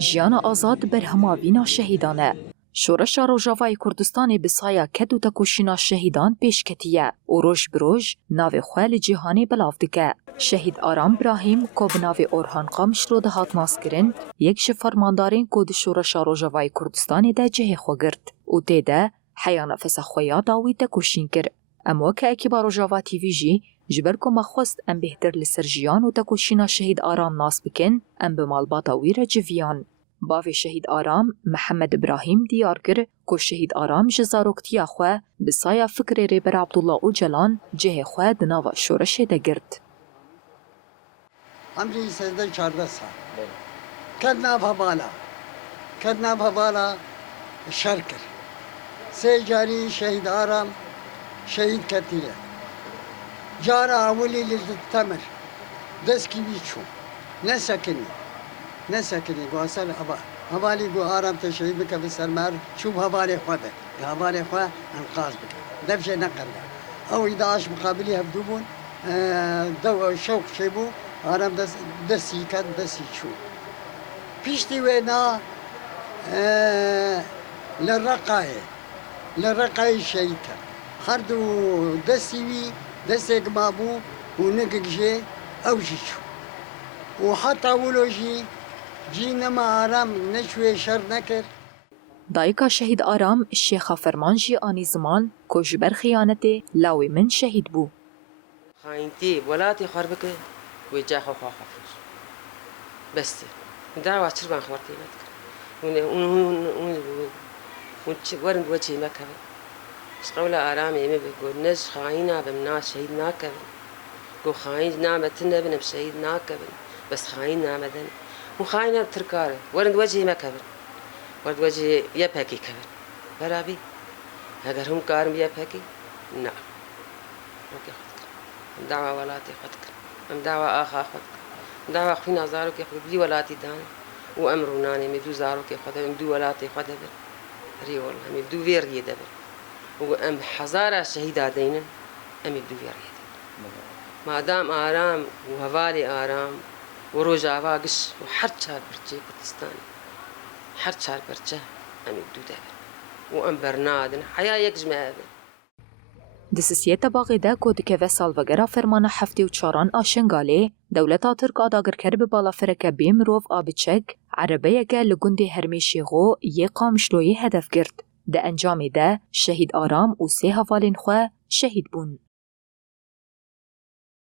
جیان آزاد برهماوینا شهیدانه. شورش روجاوای کردستان بسایا کد و تکوشینا شهیدان پیشکتیه و روش بروش ناو خوال جهانی بلاف دکه. شهید آرام براهیم که بناو اورهان قامش رو دهات ناسکرین یک فرماندارین کد شورش روجاوای کردستان ده جه خو گرد و دیده حیان فسا خویا داوی تکوشین کرد. اما که اکیبا روجاوا تیوی جی جبر که مخواست ام بهتر لسر جیان و تکوشینا شهید آرام ناس بکن ام بمالباتا ویر جویان. باوی شهید آرام محمد ابراهیم دیار کرد که شهید آرام جزاروکتیا خو بسایا فکر ریبر عبدالله و جلان جه خو دناوا شورش ده گرد. عمری 14 سال کدنا بالا شرکر سه جاری شهید آرام شهید کتیه جارا اولی للتمر دست کی بیچو نسکنی گو اصل هوالی گو آرام تشهید بکه بسرمار شوب هوالی خواده هوالی خواه انقاذ بکه دفشه نقرده او 11 مقابلی هفدوبون دو شوق شیبو آرام دستی کد دستی چو پیشتی وینا لرقای شهید کرد هر دو دستی وی دستی کبابو و نگگجه او جی چو و حتی ولوجی جینما آرام نشوی شر نکر. دایکا شهید آرام شیخا فرمانجی آنی زمان که جبر خیانته لاوی من شهید بو. خاینتی ولاتی خربکه و جا خو خافوش بس دعوة شربان خورتي متك ورن وجهي ما كبر بس قولا آرامي ما بيقول نج خاينة بمناس شهيد ناكبن قو خاين نعمتنا بن بشهيد ناكبن بس خاين نعمتنا وخاينة بتركاره ورن وجهي ما كبر ورن وجهي يبهكي كبر برابي هذا هم كارم يبهكي نعم روكي خدك دعوة ولاتي خدك ام دعوة آخا خدك دعوة خوينا زارو كي خدك بلي ولاتي دان وأمرو ناني مدو زارو كي خدك مدو ولاتي خدك ري والله مدو فير يدبر وأم حزارة شهيدة دينا أم يبدو فير يدبر ما دام آرام وهوالي آرام وروجاوا قش وحر شار برجي كردستاني حر شار برجه أم يبدو دبر وأم برنادن حياة يكجمع هذا دسیسیت باقی ده که دکه سالوگرا فرمان هفته و چاران آشنگاله دولتا ترک آداگر کرد بالا فرکه بیم روف آبچک عربه که لگنده هرمیشی غو یه قامشلوی هدف گرد. ده انجام ده شهید آرام و 3 حوالین خواه شهید بون.